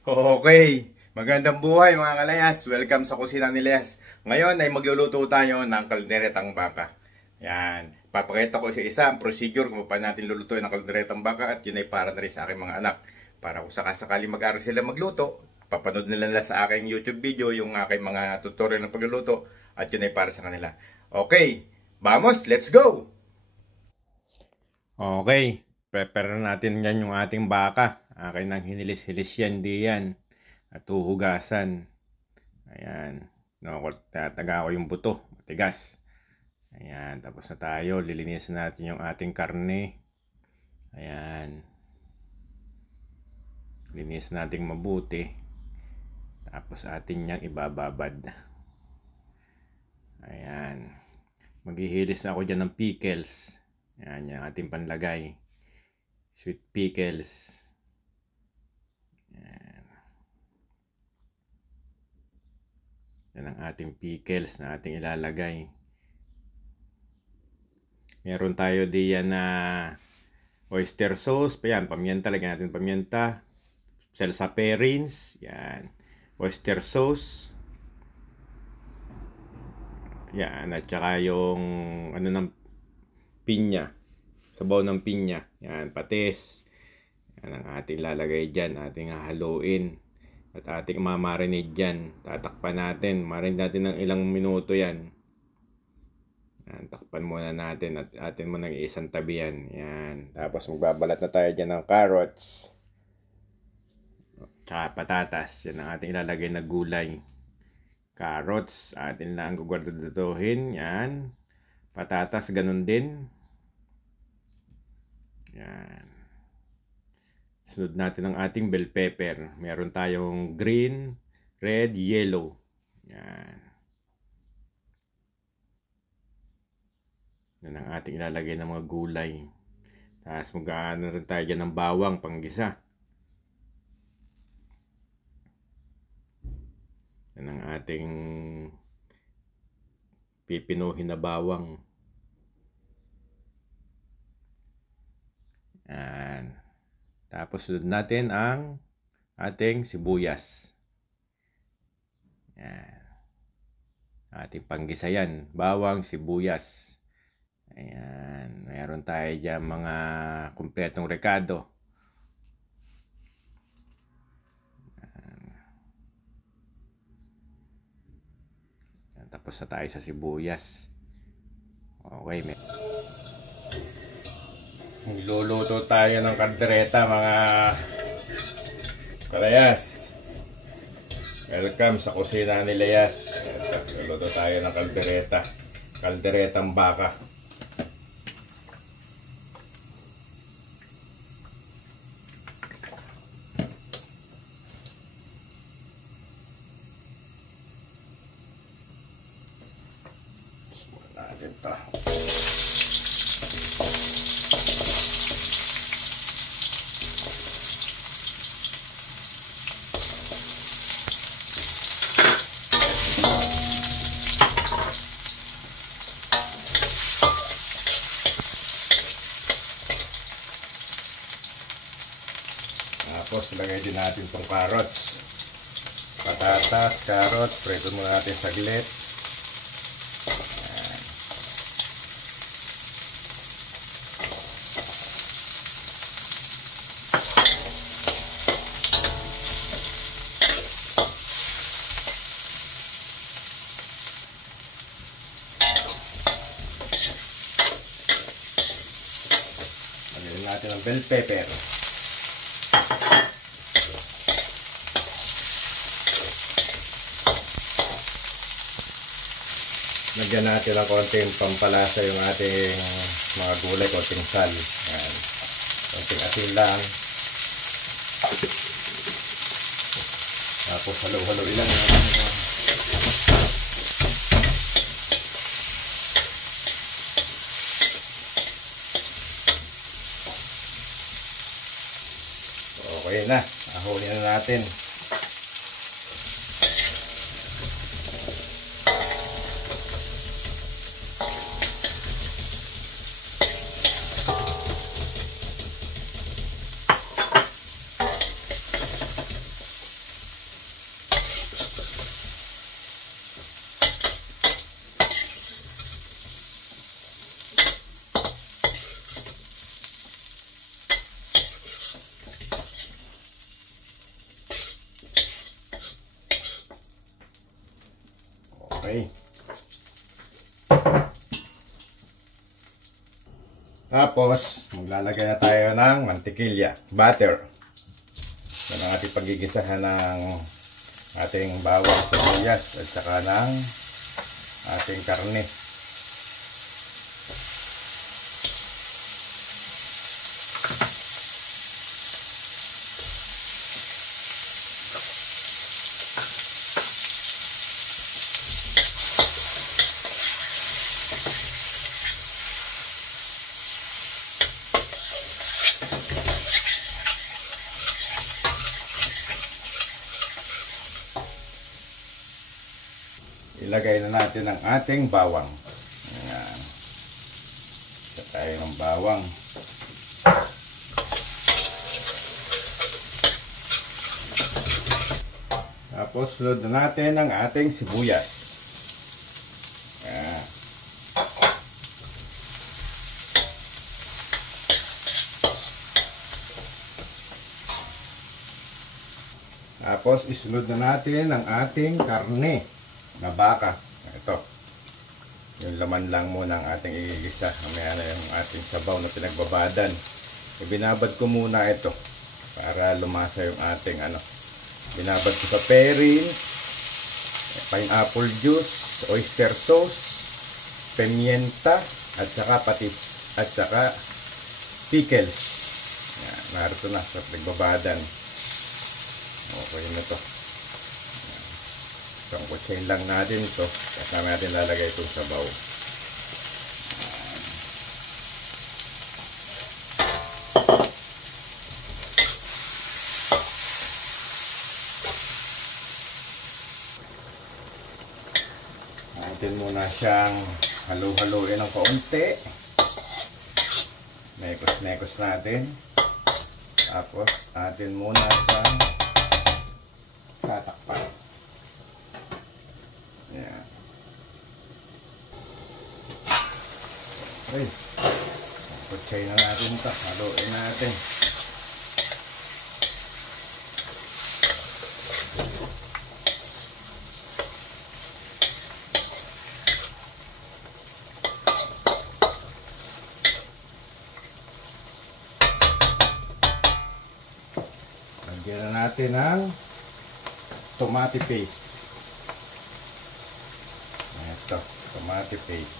Okay, magandang buhay mga kalayas. Welcome sa kusina ni Leas. Ngayon ay magluluto tayo ng kalderetang baka. Yan, papakita ko sa isa ang procedure kung paano natin lulutuin ang kalderetang baka at yun ay para na rin sa aking mga anak. Para kung sakasakali mag-aral sila magluto, papanood nila sa aking YouTube video yung aking mga tutorial ng pagluluto at yun ay para sa kanila. Okay, vamos, let's go! Okay, prepare natin yan yung ating baka. Akin nang hinilis-hilis yan, di yan. At huhugasan. Ayan. No, tataga ko yung buto. Matigas. Ayan. Tapos na tayo. Lilinisan natin yung ating karne. Ayan. Linisan natin mabuti. Tapos atin niyang ibababad. Ayan. Maghihilis ako dyan ng pickles. Ayan. Yung ating panlagay. Sweet pickles. Yan ang ating pickles na ating ilalagay. Meron tayo diyan na oyster sauce. Yan, pamienta. Lagyan natin pamienta. Salsa perins. Yan. Oyster sauce. Yan. At saka yung ano ng pinya. Sabaw ng pinya. Yan. Patis. Yan ang ating lalagay dyan. Ating hahaluin. At ating mamarinate dyan. Tatakpan natin. Marinate natin ng ilang minuto yan. Yan. Takpan muna natin. At atin muna ng isang tabi yan. Yan. Tapos magbabalat na tayo dyan ng carrots. Tsaka patatas. Yan ang ating ilalagay na gulay. Carrots. Atin lang gugwarduduhin. Yan. Patatas. Ganun din. Yan. Sunod natin ang ating bell pepper. Meron tayong green, red, yellow. Yan. Yan ang ating ilalagay ng mga gulay. Tapos mag-aano rin tayo dyan ng bawang panggisa. Yan ang ating pipinuhin na bawang. Yan. Tapos sunod natin ang ating sibuyas. Yan. Ating panggisa yan. Bawang, sibuyas. Ayan. Mayroon tayo dyan mga kumpletong rekado. Yan. Tapos na tayo sa sibuyas. Okay, Luluto tayo ng kaldereta mga kalayas. Welcome sa kusina ni Leas. Luluto tayo ng kaldereta. Kalderetang baka. Sumunod natin ito. Tapos ilagay din natin itong carrots. Patatas, carrots, prito muna natin saglit. Ayan. Lagyan natin ang bell pepper. Lagyan natin ng konting pampalasa yung ating mga gulay, konting sal. Ayan. Konting asin lang. Tapos halo-haloin lang. Okay na. Ahulin na natin. Okay. Tapos, maglalagay na tayo ng mantikilya, butter. Yan ang ating pagigisahan ng ating bawang sibuyas at saka ng ating karne. Ilagay na natin ang ating bawang. Ayan. Ito tayo ng bawang. Tapos sunod na natin ang ating sibuyas. Ayan. Tapos isunod na natin ang ating karne na baka. Ito. Yung laman lang muna ang ating igigisa. Mamaya na yung ating sabaw na pinagbabadan. Binabad ko muna ito para lumasa yung ating binabad ko sa perin, pineapple juice, oyster sauce, pimienta, at saka patis, at saka pickles. Yan, narito na sa pinagbabadan. Okay na to. Sangkutsahin lang natin ito. Kasama natin lalagay itong sabaw. Natin muna siyang halu-haluin ng kaunti. Mekos-mekos natin. Tapos atin muna siyang tatakpan. Yan. Okay. Kutsay na natin ito. Haluin natin. Lagyan na natin ng tomato paste. Ito, tomato paste.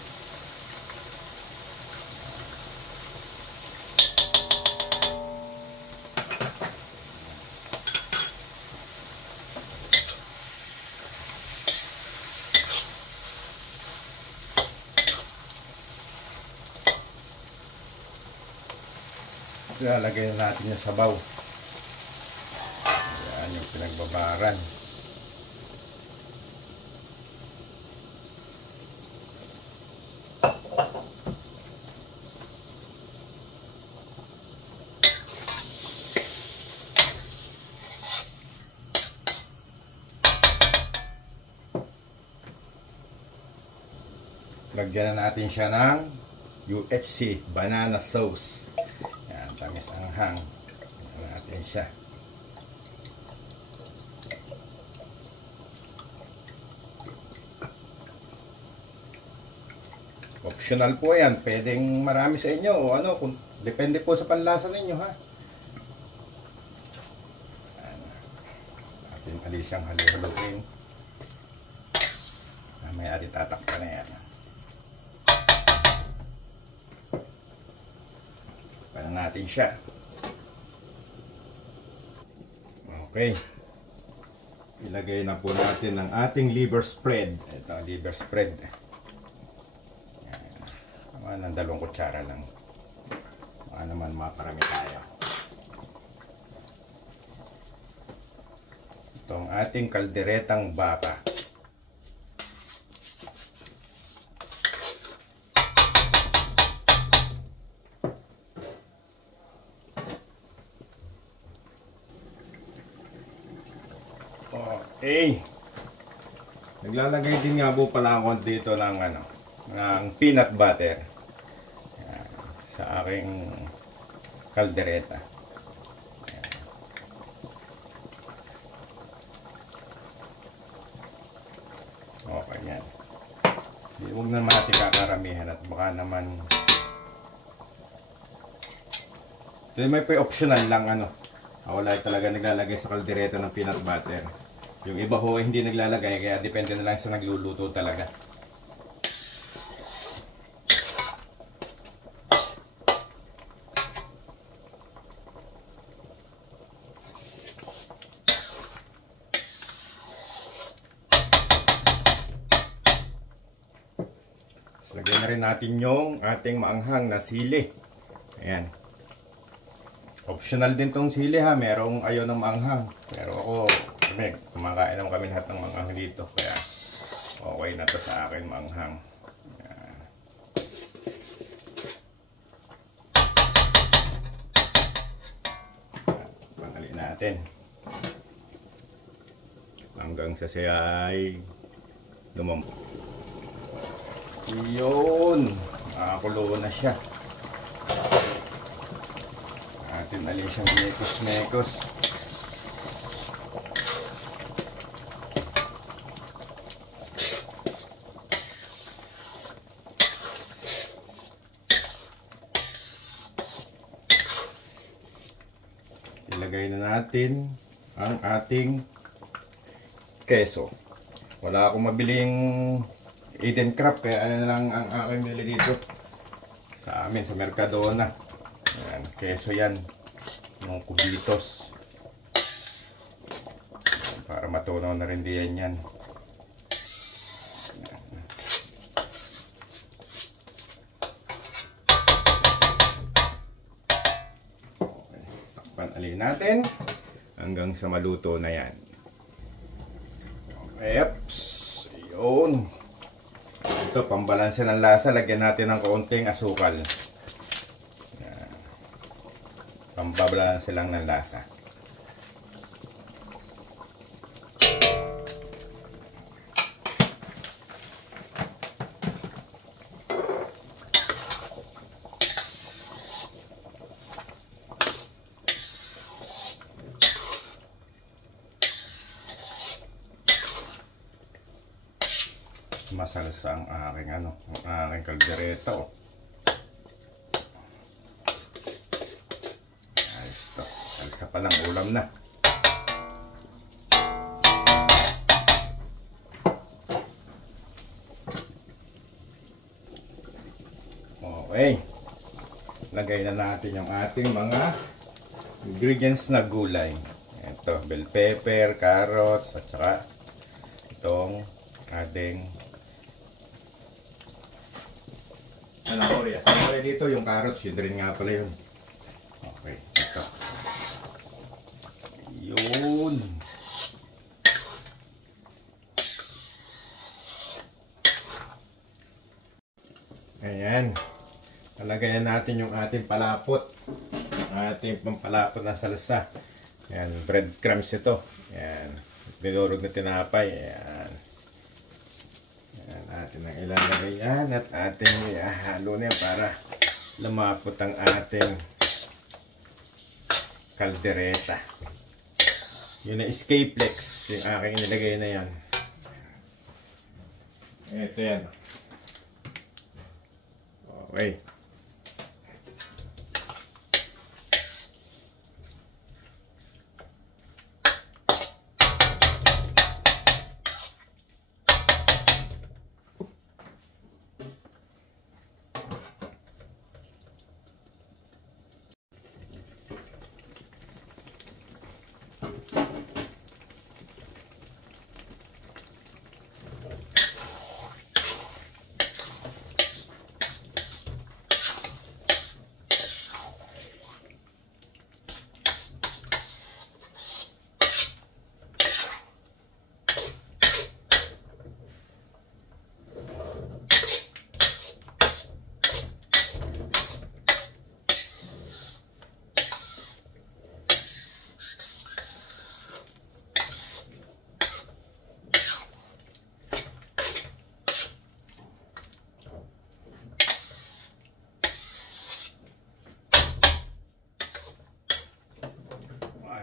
Lalagay natin yung sabaw. Yan yung pinagbabaran. Lagyan na natin siya ng UFC banana sauce. Yan, tamis anghang. Lagyan natin siya. Optional po yan. Pwedeng marami sa inyo o kung depende po sa panlasa ninyo, ha. Yan. Atin ali siyang halu-haluin. May ari tatakpan na yan. Para natin siya. Okay. Ilagay na po natin ang ating liver spread. Ito ang liver spread. Yan. Ng 2 kutsara lang. Baka naman maparami tayo. Ito ang ating kalderetang baka. Okay. Naglalagay din nga po pala ako dito ng ng peanut butter. Yan, sa aking kaldereta. Yan. Okay yan. Huwag na natin kakaramihan at baka naman ito may optional lang ano. Ako lang talaga naglalagay sa kaldereta ng peanut butter. Yung iba ho hindi naglalagay kaya depende na lang sa nagluluto talaga. Lagyan na rin natin yung ating maanghang na sili. Ayan. Optional din tong sili ha. Merong ayaw ng maanghang. Pero ako, kumakain naman kami lahat ng maanghang dito. Kaya okay na to sa akin maanghang. Ayan. Pangalin natin. Hanggang sa siya ay lumambot. Yun, nakakulo na siya. Atin alin siyang mekos-mekos. Ilagay na natin ang ating keso. Wala akong mabiling Eden Craft, kaya ano lang ang aking nili dito sa amin, sa Mercadona. Ayan, keso yan, yung kublitos. Para matunaw na rin diyan yan. Okay, takpan alin natin hanggang sa maluto na yan. Eps, yun. Ito, pambalanse ng lasa, lagyan natin ng kaunting asukal. Pambalanse lang ng lasa. Masalsa ang aking ang aking kaldereta oh. Ayos to. Salsa pa lang, ulam na. Okay. Lagay na natin yung ating mga ingredients na gulay. Ito, bell pepper, carrots, at saka itong ating Salamoria. Salamoria dito, yung carrots, yun rin nga pala yun. Okay, ito. Yun. Ayan. Talagayan natin yung ating palapot. Ating pampalapot na salsa. Ayan, breadcrumbs ito. Ayan. Binurog na tinapay. Ayan. Ayan, atin ang ilalagay yan at ating ihalo na para lumapot ang ating kaldereta. Yun na Escaplex, yung aking ilagay na yan. Ito yan. Okay.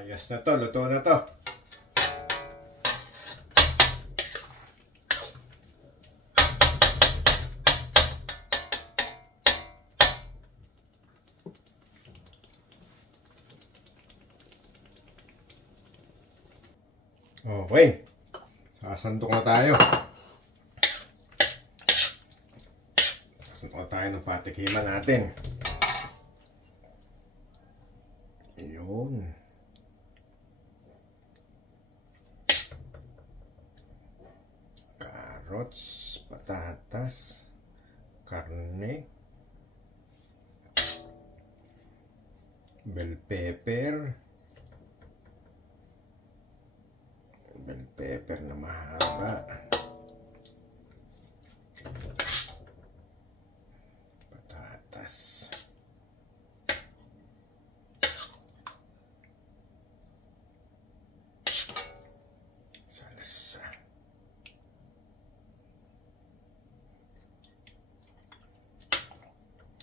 Ayos na to, luto na to. Okay. Sasandok na tayo. Sasandok na tayo ng patikiman natin. Ayun. Carrots, patatas, karne, bell pepper na mahaba, patatas, salsa,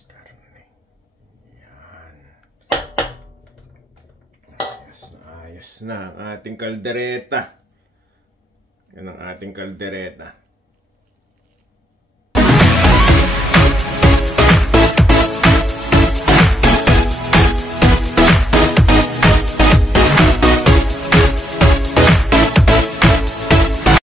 karne. Yan. Ayos na ang ating kaldereta. Yan ang ating kaldereta.